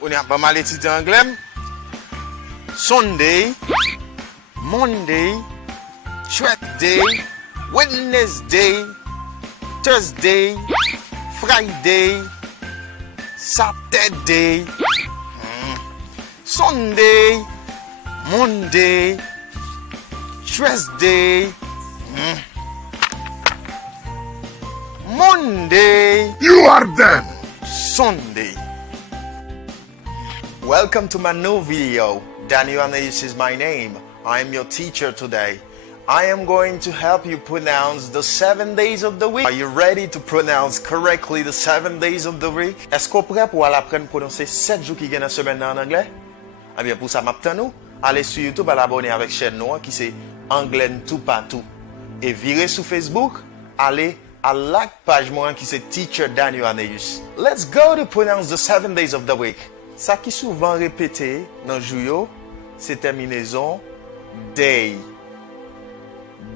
On a pas mal étudié anglais. Sunday, Monday, Tuesday, Wednesday, Thursday, Friday, Saturday, Sunday, Monday, Tuesday, Monday. You are done. Sunday. Welcome to my new video. Daniel Anaïs is my name. I am your teacher today. I am going to help you pronounce the 7 days of the week. Are you ready to pronounce correctly the 7 days of the week? Est-ce qu'on prêt pour aller apprendre à prononcer 7 jours qui viennent dans semaine en anglais? Eh bien, pour ça, maintenant, allez sur YouTube, allez abonner avec chaîne noire qui c'est Anglais tout partout. Et virez sur Facebook, allez à la page moi qui c'est Teacher Daniel Anaïs. Let's go to pronounce the 7 days of the week. Ça qui souvent répété dans Jouyo, c'est terminaison day.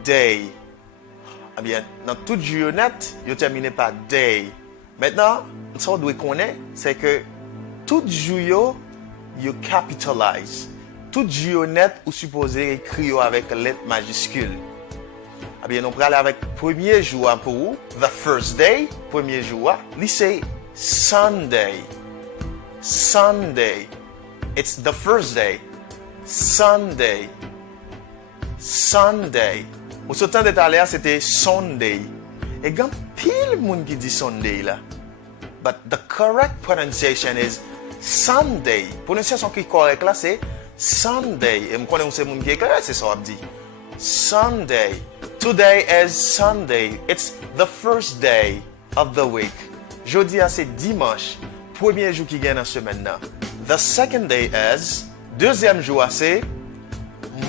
Day. Eh bien, dans tout Jouyo net, il terminé par day. Maintenant, ce qu'on doit connaître, c'est que tout Jouyo, you capitalize. Tout Jouyo net, vous supposez écrire avec lettre majuscule. Eh bien, on va aller avec premier jour pour vous. The first day, premier jour. C'est Sunday. Sunday. It's the first day. Sunday. Sunday. Au temps d'étaler, c'était Sunday. Et il y a pile monde qui dit Sunday là. But the correct pronunciation is Sunday. Prononciation qui est correcte là, c'est Sunday. Et je connais ces monde qui est clair, c'est ça on dit. Sunday. Today is Sunday. It's the first day of the week. Jeudi c'est dimanche. Premier jour qui gagne dans semaine là. The second day is, deuxième jour c'est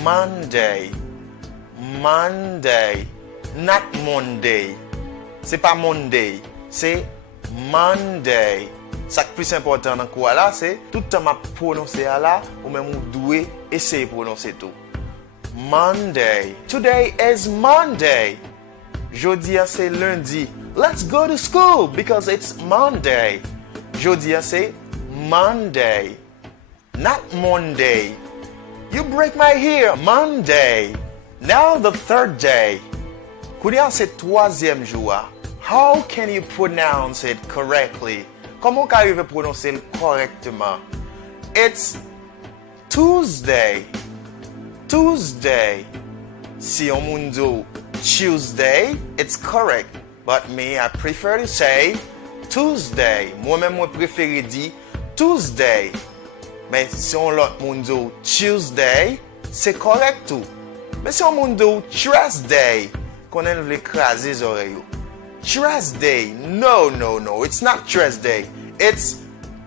Monday. Monday. Not Monday. C'est pas Monday, c'est Monday. Ça qui est plus important dans quoi là, c'est tout le temps m'a prononcer là ou même vous devez essayer de prononcer tout. Monday. Today is Monday. Jeudi c'est lundi. Let's go to school because it's Monday. Jeudi c'est Monday. Not Monday. You break my hair. Monday. Now the third day. Kounia c'est troisième jour. How can you pronounce it correctly? Comment arrive à prononcer correctement? It's Tuesday. Tuesday. Si on mundo Tuesday, it's correct. But me, I prefer to say Tuesday. Moi-même, moi préfère dire Tuesday. Mais si on l'autre mundo Tuesday, c'est correct tout. Mais si on mundo Tuesday, qu'on aime l'écraser les oreilles. Tuesday. No, it's not Tuesday. It's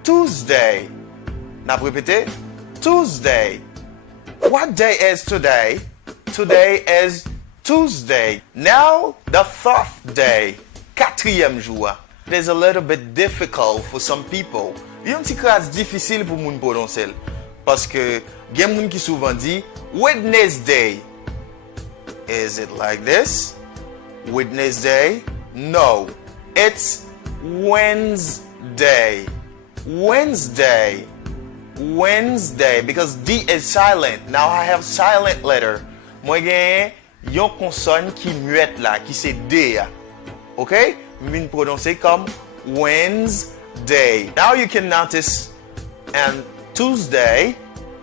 Tuesday. N'a répété? Tuesday. What day is today? Today is Tuesday. Now, the fourth day. Quatrième jour. It's a little bit difficult for some people. Il y a un petit phrase difficile pour moun prononcer. Parce que, il y a moun qui souvent dit Wednesday. Is it like this? Wednesday? No. It's Wednesday. Wednesday. Wednesday. Because D is silent. Now I have silent letter. Moi, j'ai yon consonne qui muette là, qui c'est D. Ok? Je vais prononcer comme Wednesday. Now you can notice and Tuesday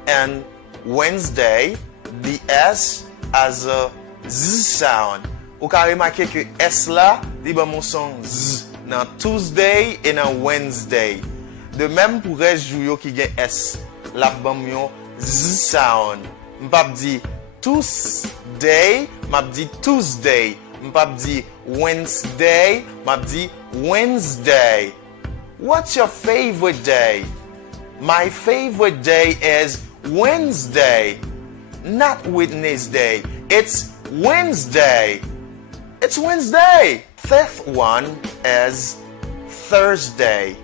and Wednesday, the S has a Z sound. Ou ka remarquer que S là, li ba mon son Z dans Tuesday et dans Wednesday. De même pour reste jou qui gen S, la ba yon Z sound. M'pap di Tuesday, m'ap di Tuesday. M'pap di Wednesday, m'ap di Wednesday. What's your favorite day? My favorite day is Wednesday, not Wednesday. It's Wednesday. It's Wednesday. Fifth one is Thursday.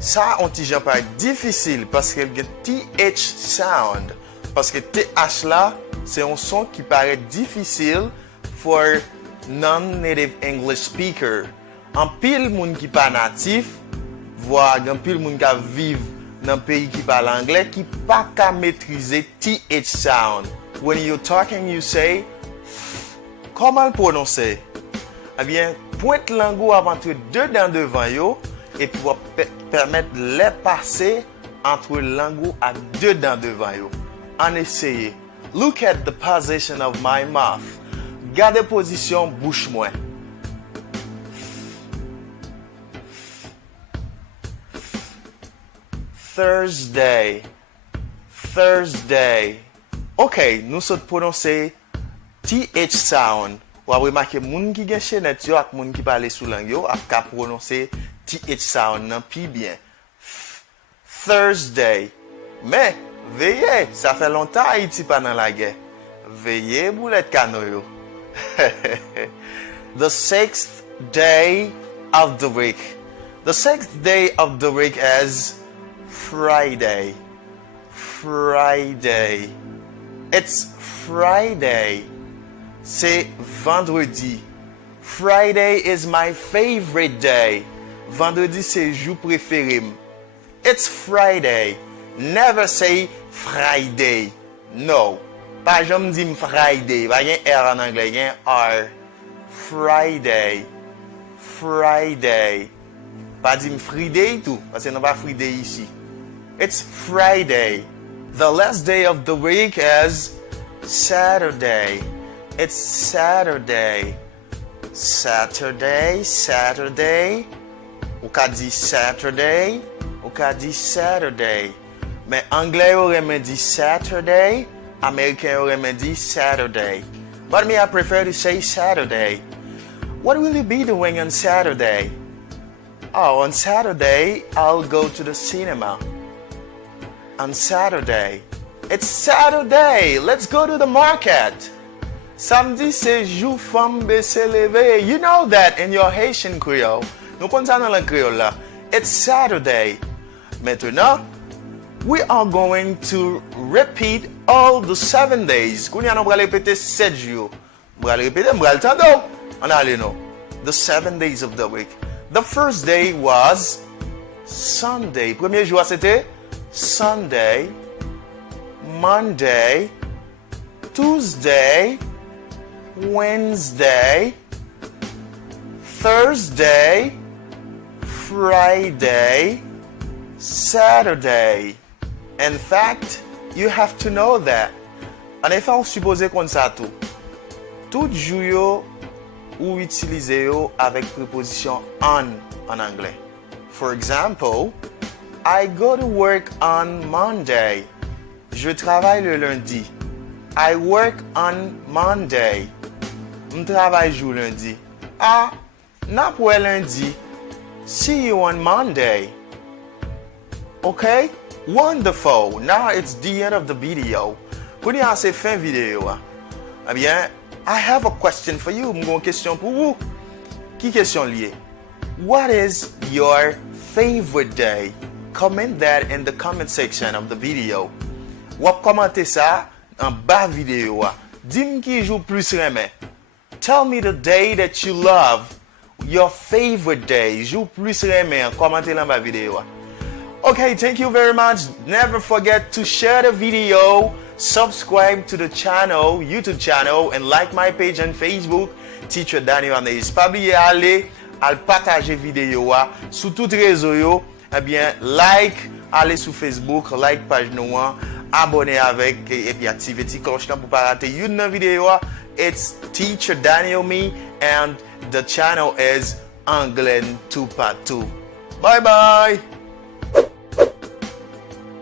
Ça, on t'y pas difficile parce qu'il y a TH sound. Parce que TH là, c'est un son qui paraît difficile for non-native English speaker. En pile moun qui pas natif, voire en pile moun qui vive dans pays qui parle anglais qui pas qu'à maîtriser TH sound. When you're talking, you say, comment le prononcer? Eh bien, pointe langue entre deux dents devant yo et pour permettre les passer entre langue et deux dents devant yo. En essayez. Look at the position of my mouth. Gardez position bouche moi. Thursday. Thursday. Ok, nous sommes prononcer TH sound. Ou avez remarqué moun qui gen chenet yo ak moun qui parle sous langue yo a ka prononcer TH sound nan pi bien. Thursday. Mais veillez, ça fait longtemps Haïti pas dans la guerre. Veillez boulette kano yo. The sixth day of the week. The sixth day of the week is Friday. Friday. It's Friday. C'est vendredi. Friday is my favorite day. Vendredi c'est jour préféré. It's Friday. Never say Friday. No. Pas jamais dire Friday. Pas y a R en anglais, y a R. Friday. Friday. Pas dire Friday tout, parce que non pas Friday ici. It's Friday. The last day of the week is Saturday. It's Saturday. Saturday, Saturday. Ou ka di Saturday, ou ka di Saturday. Mais anglais aurait me dit Saturday, American aurait me dit Saturday. But me, I prefer to say Saturday. What will you be doing on Saturday? Oh, on Saturday, I'll go to the cinema. On Saturday. It's Saturday. Let's go to the market. Samedi, c'est jour femme baisse levé. You know that in your Haitian Creole. Nous prenons ça dans le créole là. It's Saturday. Maintenant, we are going to repeat all the 7 days. Qu'on y a, nous allons répéter 7 jours. Nous allons répéter, nous allons t'entendre. On a allé, non. The 7 days of the week. The first day was Sunday. Premier jour, c'était Sunday, Monday, Tuesday, Wednesday, Thursday, Friday, Saturday. In fact, you have to know that. En effet, on suppose comme ça tout. Tout jour ou utiliser avec préposition on en anglais. For example, I go to work on Monday. Je travaille le lundi. I work on Monday. Je travaille jour lundi. Ah, n'a pas lundi. See you on Monday. Okay? Wonderful. Now it's the end of the video. Pour dire c'est fin vidéo. Eh bien, I have a question for you. Une question pour vous. Qui question liée? What is your favorite day? Comment that in the comment section of the video. Ou commenter ça en bas vidéo. Dis-moi qui joue plus remè. Tell me the day that you love. Your favorite day. Joue plus remè. Commentez en bas vidéo. Okay, thank you very much. Never forget to share the video, subscribe to the channel, YouTube channel, and like my page on Facebook, Teacher Daniel Anaïs. Pas oublier aller à partager vidéo sur toutes les réseaux. Eh bien, like, allez sur Facebook, like page nous, abonnez avec et puis activez la cloche pour pas rater une vidéo. It's Teacher Daniel Me and the channel is Anglais 2 Part 2. Bye bye.